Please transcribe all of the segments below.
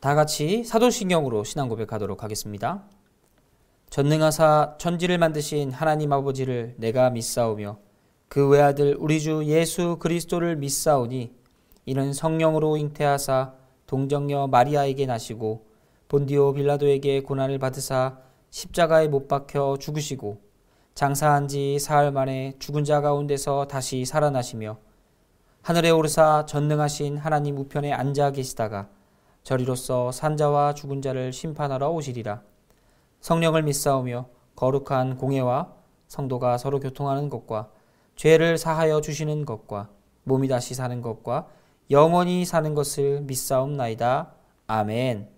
다 같이 사도신경으로 신앙 고백하도록 하겠습니다. 전능하사 천지를 만드신 하나님 아버지를 내가 믿사오며 그 외아들 우리 주 예수 그리스도를 믿사오니 이는 성령으로 잉태하사 동정녀 마리아에게 나시고 본디오 빌라도에게 고난을 받으사 십자가에 못 박혀 죽으시고 장사한 지 사흘 만에 죽은 자 가운데서 다시 살아나시며 하늘에 오르사 전능하신 하나님 우편에 앉아 계시다가 저리로서 산자와 죽은 자를 심판하러 오시리라. 성령을 믿사오며 거룩한 공예와 성도가 서로 교통하는 것과 죄를 사하여 주시는 것과 몸이 다시 사는 것과 영원히 사는 것을 믿사옵나이다. 아멘.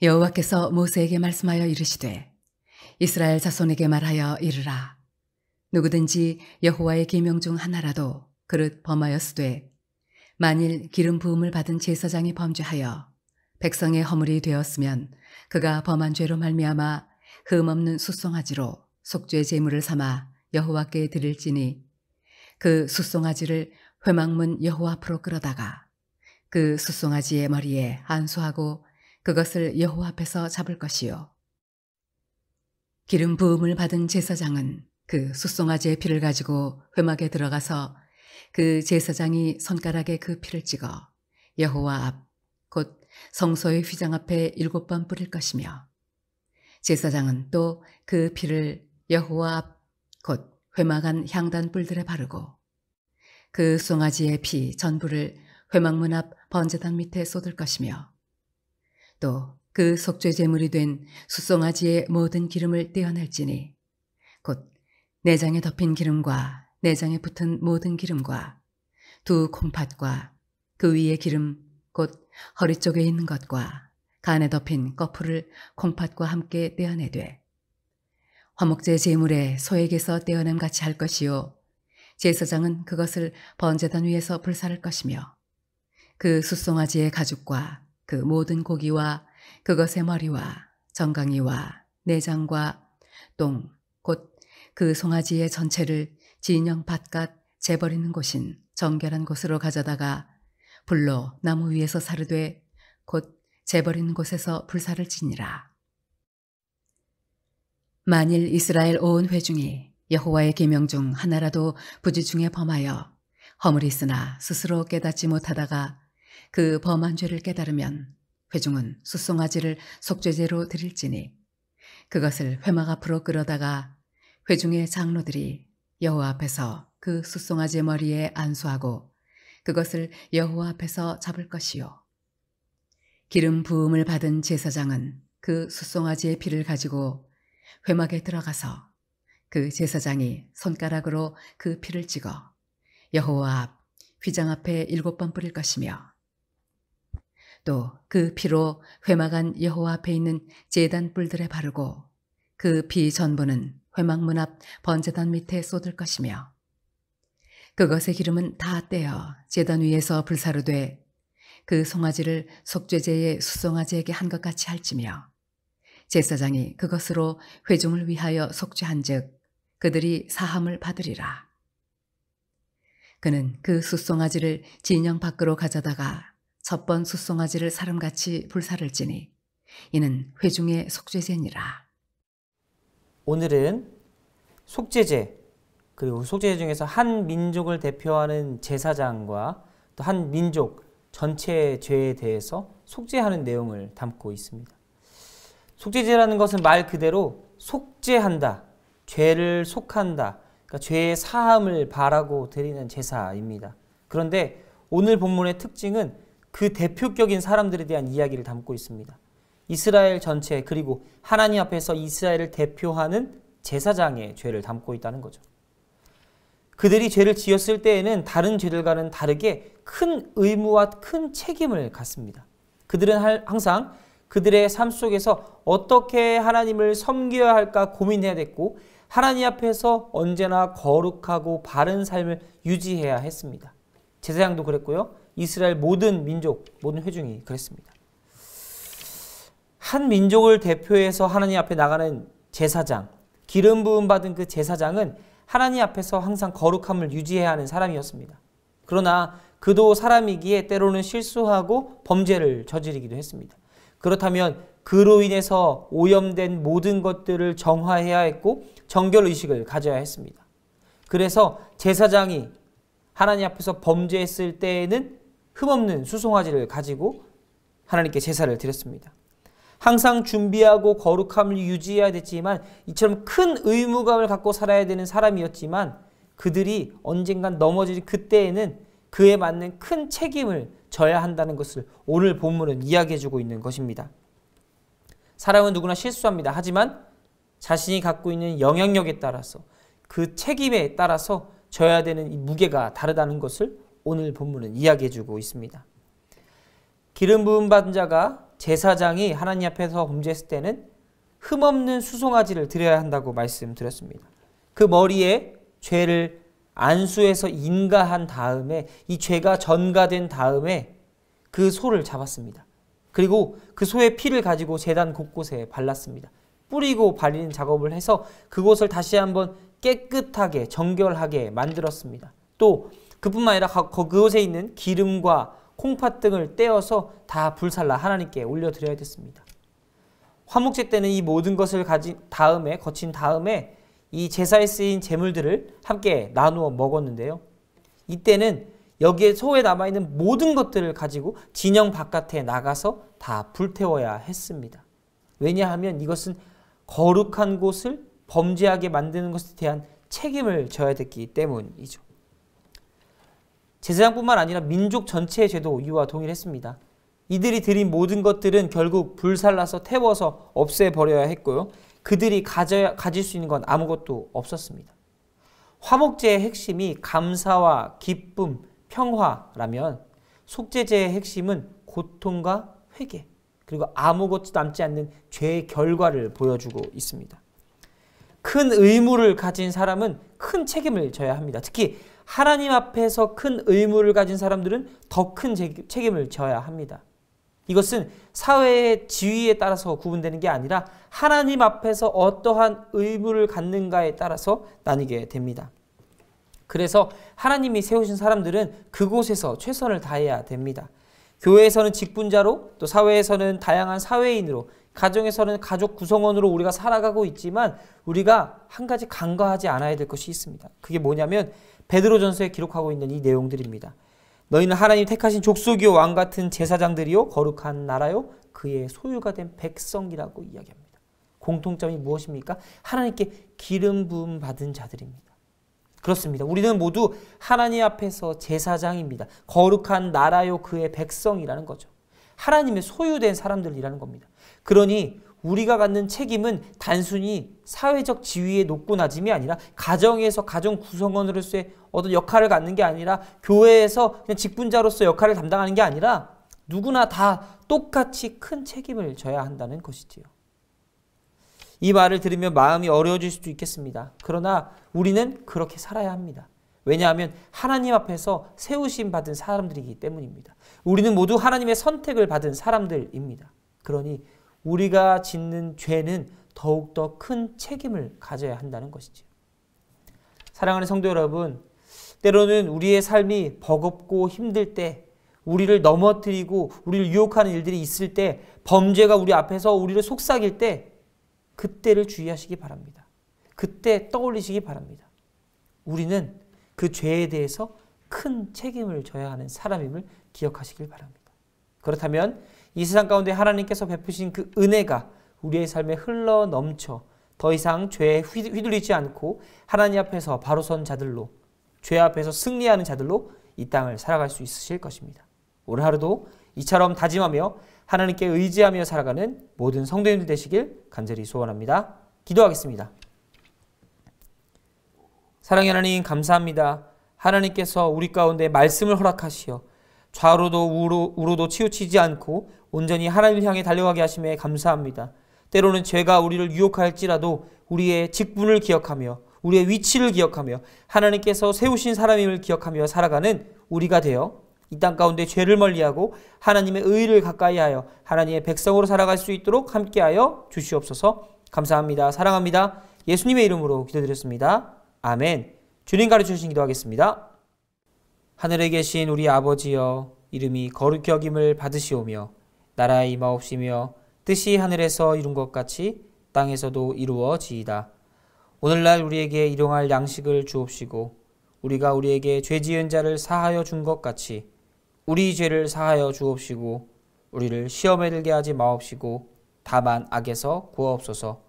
여호와께서 모세에게 말씀하여 이르시되 이스라엘 자손에게 말하여 이르라. 누구든지 여호와의 계명 중 하나라도 그릇 범하였으되 만일 기름 부음을 받은 제사장이 범죄하여 백성의 허물이 되었으면 그가 범한 죄로 말미암아 흠없는 숫송아지로 속죄 제물을 삼아 여호와께 드릴지니 그 숫송아지를 회막문 여호와 앞으로 끌어다가 그 숫송아지의 머리에 안수하고 그것을 여호와 앞에서 잡을 것이요. 기름 부음을 받은 제사장은 그 숫송아지의 피를 가지고 회막에 들어가서 그 제사장이 손가락에 그 피를 찍어 여호와 앞 곧 성소의 휘장 앞에 7번 뿌릴 것이며 제사장은 또 그 피를 여호와 앞 곧 회막 안 향단 뿔들에 바르고 그 송아지의 피 전부를 회막문 앞 번제단 밑에 쏟을 것이며 또 그 속죄 제물이 된 숫송아지의 모든 기름을 떼어낼지니 곧 내장에 덮인 기름과 내장에 붙은 모든 기름과 두 콩팥과 그 위에 기름 곧 허리 쪽에 있는 것과 간에 덮인 거풀을 콩팥과 함께 떼어내되 화목제 제물에 소에게서 떼어냄 같이 할 것이요 제사장은 그것을 번제단 위에서 불사를 것이며 그 숫송아지의 가죽과 그 모든 고기와 그것의 머리와 정강이와 내장과 똥 곧 그 송아지의 전체를 진영 바깥 재버리는 곳인 정결한 곳으로 가져다가 불로 나무 위에서 사르되 곧 재버리는 곳에서 불사를 지니라. 만일 이스라엘 온 회중이 여호와의 계명 중 하나라도 부지 중에 범하여 허물이 있으나 스스로 깨닫지 못하다가 그 범한 죄를 깨달으면 회중은 숫송아지를 속죄제로 드릴지니 그것을 회막 앞으로 끌어다가 회중의 장로들이 여호와 앞에서 그 숫송아지의 머리에 안수하고 그것을 여호와 앞에서 잡을 것이요. 기름 부음을 받은 제사장은 그 숫송아지의 피를 가지고 회막에 들어가서 그 제사장이 손가락으로 그 피를 찍어 여호와 앞 휘장 앞에 7번 뿌릴 것이며 또 그 피로 회막 안 여호와 앞에 있는 제단 뿔들에 바르고 그 피 전부는 회막문 앞 번제단 밑에 쏟을 것이며 그것의 기름은 다 떼어 제단 위에서 불사르되 그 송아지를 속죄제의 숫송아지에게 한 것 같이 할지며 제사장이 그것으로 회중을 위하여 속죄한즉 그들이 사함을 받으리라. 그는 그 숫송아지를 진영 밖으로 가져다가 첫번 숫송아지를 사람같이 불사를지니 이는 회중의 속죄제니라. 오늘은 속죄제 그리고 속죄제 중에서 한 민족을 대표하는 제사장과 또 한 민족 전체 죄에 대해서 속죄하는 내용을 담고 있습니다. 속죄제라는 것은 말 그대로 속죄한다, 죄를 속한다, 그러니까 죄의 사함을 바라고 드리는 제사입니다. 그런데 오늘 본문의 특징은 그 대표격인 사람들에 대한 이야기를 담고 있습니다. 이스라엘 전체 그리고 하나님 앞에서 이스라엘을 대표하는 제사장의 죄를 담고 있다는 거죠. 그들이 죄를 지었을 때에는 다른 죄들과는 다르게 큰 의무와 큰 책임을 갖습니다. 그들은 항상 그들의 삶 속에서 어떻게 하나님을 섬겨야 할까 고민해야 됐고 하나님 앞에서 언제나 거룩하고 바른 삶을 유지해야 했습니다. 제사장도 그랬고요. 이스라엘 모든 민족, 모든 회중이 그랬습니다. 한 민족을 대표해서 하나님 앞에 나가는 제사장, 기름 부음 받은 그 제사장은 하나님 앞에서 항상 거룩함을 유지해야 하는 사람이었습니다. 그러나 그도 사람이기에 때로는 실수하고 범죄를 저지르기도 했습니다. 그렇다면 그로 인해서 오염된 모든 것들을 정화해야 했고 정결의식을 가져야 했습니다. 그래서 제사장이 하나님 앞에서 범죄했을 때에는 흠없는 수송아지를 가지고 하나님께 제사를 드렸습니다. 항상 준비하고 거룩함을 유지해야 됐지만 이처럼 큰 의무감을 갖고 살아야 되는 사람이었지만 그들이 언젠간 넘어질 그때에는 그에 맞는 큰 책임을 져야 한다는 것을 오늘 본문은 이야기해주고 있는 것입니다. 사람은 누구나 실수합니다. 하지만 자신이 갖고 있는 영향력에 따라서 그 책임에 따라서 져야 되는 이 무게가 다르다는 것을 오늘 본문은 이야기해주고 있습니다. 기름 부음 받은 자가 제사장이 하나님 앞에서 범죄했을 때는 흠없는 수송아지를 드려야 한다고 말씀드렸습니다. 그 머리에 죄를 안수해서 인가한 다음에 이 죄가 전가된 다음에 그 소를 잡았습니다. 그리고 그 소의 피를 가지고 제단 곳곳에 발랐습니다. 뿌리고 바르는 작업을 해서 그곳을 다시 한번 깨끗하게 정결하게 만들었습니다. 또 그뿐만 아니라 그곳에 있는 기름과 콩팥 등을 떼어서 다 불살라 하나님께 올려드려야 됐습니다. 화목제 때는 이 모든 것을 거친 다음에 이 제사에 쓰인 제물들을 함께 나누어 먹었는데요. 이때는 여기에 소에 남아있는 모든 것들을 가지고 진영 바깥에 나가서 다 불태워야 했습니다. 왜냐하면 이것은 거룩한 곳을 범죄하게 만드는 것에 대한 책임을 져야 됐기 때문이죠. 제사장뿐만 아니라 민족 전체의 죄도 이와 동일했습니다. 이들이 드린 모든 것들은 결국 불살라서 태워서 없애버려야 했고요. 그들이 가질 수 있는 건 아무것도 없었습니다. 화목제의 핵심이 감사와 기쁨, 평화라면 속죄제의 핵심은 고통과 회개, 그리고 아무것도 남지 않는 죄의 결과를 보여주고 있습니다. 큰 의무를 가진 사람은 큰 책임을 져야 합니다. 특히 하나님 앞에서 큰 의무를 가진 사람들은 더 큰 책임을 져야 합니다. 이것은 사회의 지위에 따라서 구분되는 게 아니라 하나님 앞에서 어떠한 의무를 갖는가에 따라서 나뉘게 됩니다. 그래서 하나님이 세우신 사람들은 그곳에서 최선을 다해야 됩니다. 교회에서는 직분자로, 또 사회에서는 다양한 사회인으로, 가정에서는 가족 구성원으로 우리가 살아가고 있지만 우리가 한 가지 간과하지 않아야 될 것이 있습니다. 그게 뭐냐면 베드로전서에 기록하고 있는 이 내용들입니다. 너희는 하나님 택하신 족속이요 왕 같은 제사장들이요 거룩한 나라요 그의 소유가 된 백성이라고 이야기합니다. 공통점이 무엇입니까? 하나님께 기름 부음 받은 자들입니다. 그렇습니다. 우리는 모두 하나님 앞에서 제사장입니다. 거룩한 나라요 그의 백성이라는 거죠. 하나님의 소유된 사람들이라는 겁니다. 그러니 우리가 갖는 책임은 단순히 사회적 지위의 높고 낮음이 아니라 가정에서 가정 구성원으로서의 어떤 역할을 갖는 게 아니라 교회에서 그냥 직분자로서 역할을 담당하는 게 아니라 누구나 다 똑같이 큰 책임을 져야 한다는 것이지요. 이 말을 들으면 마음이 어려워질 수도 있겠습니다. 그러나 우리는 그렇게 살아야 합니다. 왜냐하면 하나님 앞에서 세우심 받은 사람들이기 때문입니다. 우리는 모두 하나님의 선택을 받은 사람들입니다. 그러니 우리가 짓는 죄는 더욱더 큰 책임을 가져야 한다는 것이죠. 사랑하는 성도 여러분, 때로는 우리의 삶이 버겁고 힘들 때, 우리를 넘어뜨리고 우리를 유혹하는 일들이 있을 때, 범죄가 우리 앞에서 우리를 속삭일 때 그때를 주의하시기 바랍니다. 그때 떠올리시기 바랍니다. 우리는 그 죄에 대해서 큰 책임을 져야 하는 사람임을 기억하시길 바랍니다. 그렇다면 이 세상 가운데 하나님께서 베푸신 그 은혜가 우리의 삶에 흘러 넘쳐 더 이상 죄에 휘둘리지 않고 하나님 앞에서 바로 선 자들로, 죄 앞에서 승리하는 자들로 이 땅을 살아갈 수 있으실 것입니다. 오늘 하루도 이처럼 다짐하며 하나님께 의지하며 살아가는 모든 성도님들 되시길 간절히 소원합니다. 기도하겠습니다. 사랑의 하나님, 감사합니다. 하나님께서 우리 가운데 말씀을 허락하시어 좌로도 우로도 치우치지 않고 온전히 하나님을 향해 달려가게 하심에 감사합니다. 때로는 죄가 우리를 유혹할지라도 우리의 직분을 기억하며 우리의 위치를 기억하며 하나님께서 세우신 사람임을 기억하며 살아가는 우리가 되어 이 땅 가운데 죄를 멀리하고 하나님의 의를 가까이하여 하나님의 백성으로 살아갈 수 있도록 함께하여 주시옵소서. 감사합니다. 사랑합니다. 예수님의 이름으로 기도드렸습니다. 아멘. 주님 가르쳐주신 기도하겠습니다. 하늘에 계신 우리 아버지여, 이름이 거룩히 여김을 받으시오며 나라에 임하옵시며 뜻이 하늘에서 이룬 것 같이 땅에서도 이루어지이다. 오늘날 우리에게 일용할 양식을 주옵시고 우리가 우리에게 죄 지은 자를 사하여 준 것 같이 우리 죄를 사하여 주옵시고 우리를 시험에 들게 하지 마옵시고 다만 악에서 구하옵소서.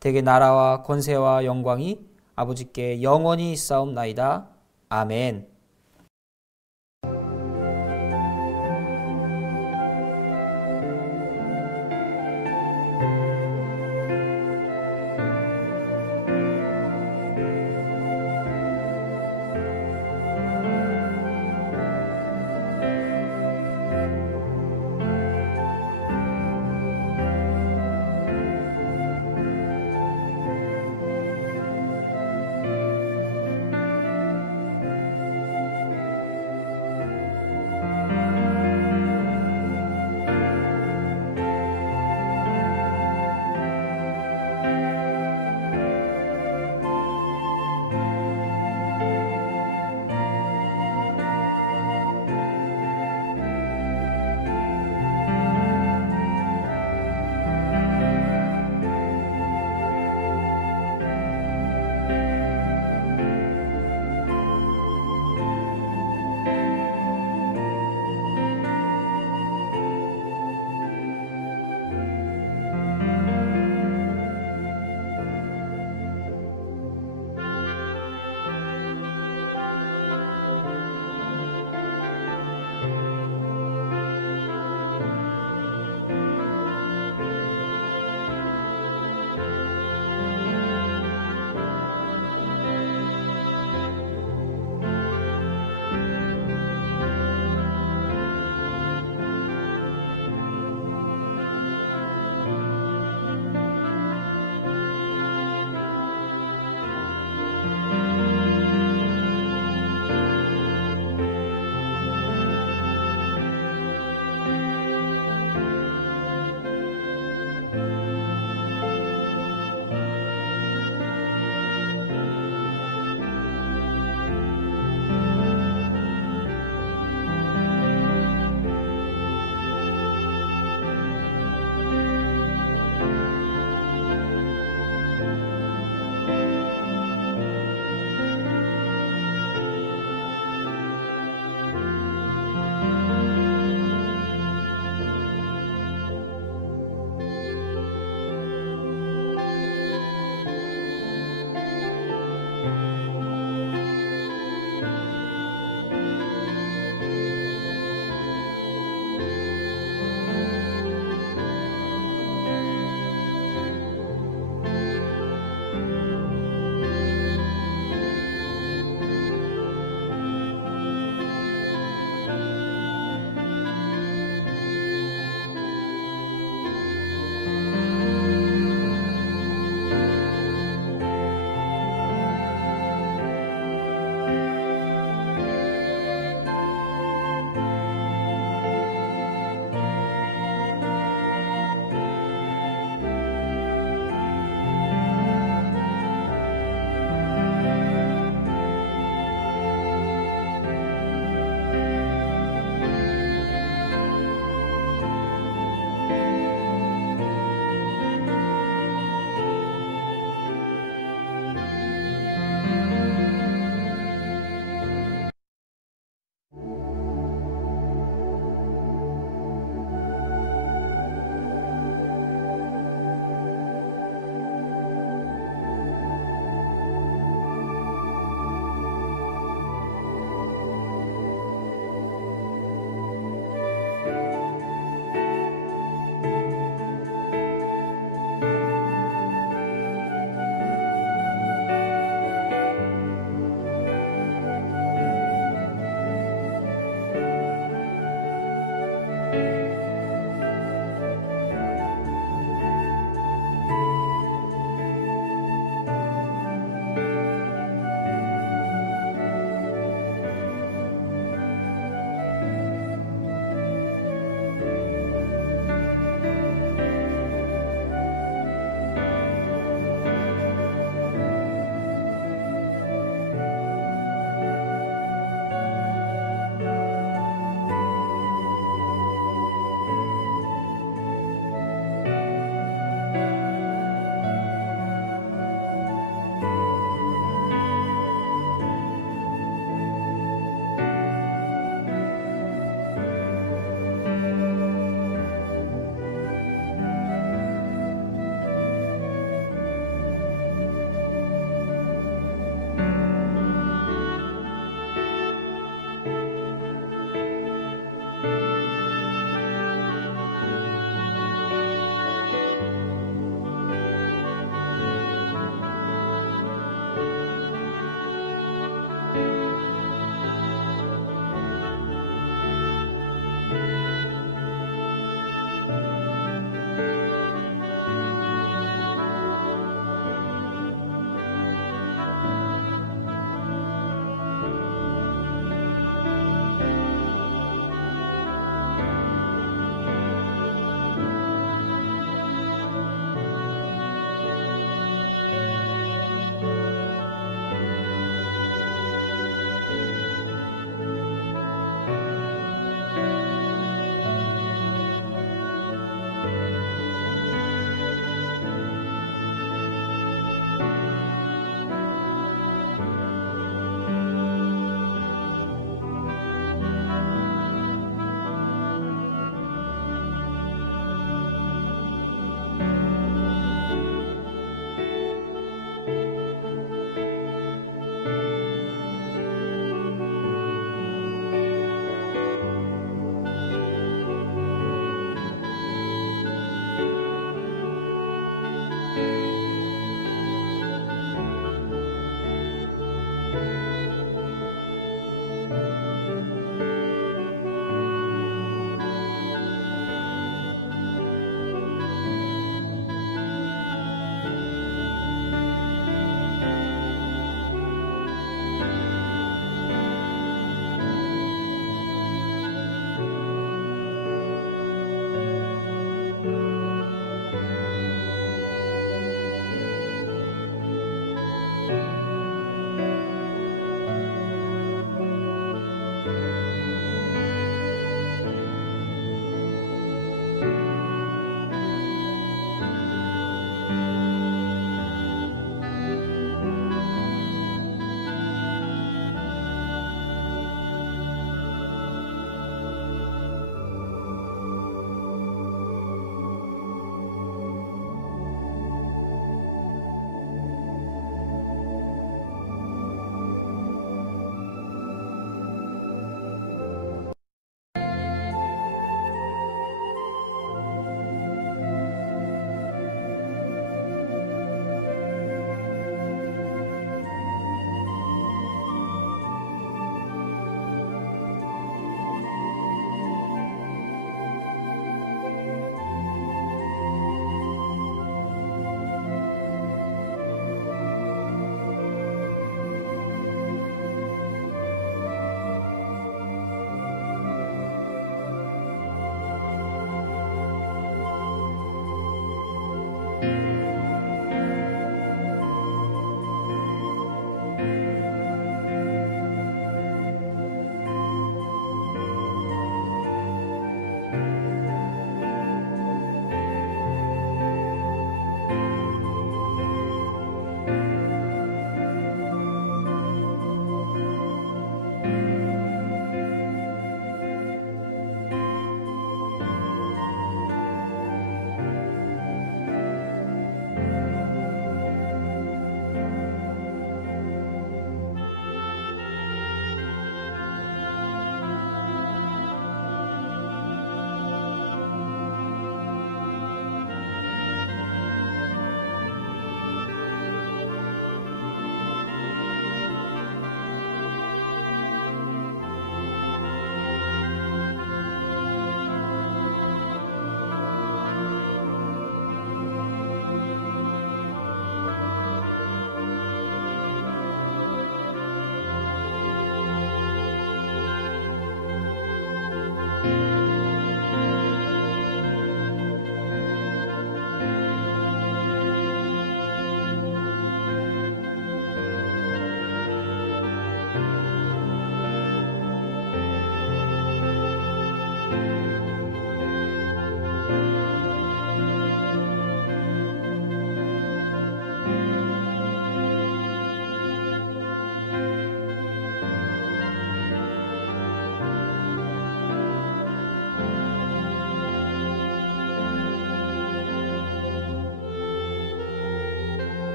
대개 나라와 권세와 영광이 아버지께 영원히 있사옵나이다. 아멘.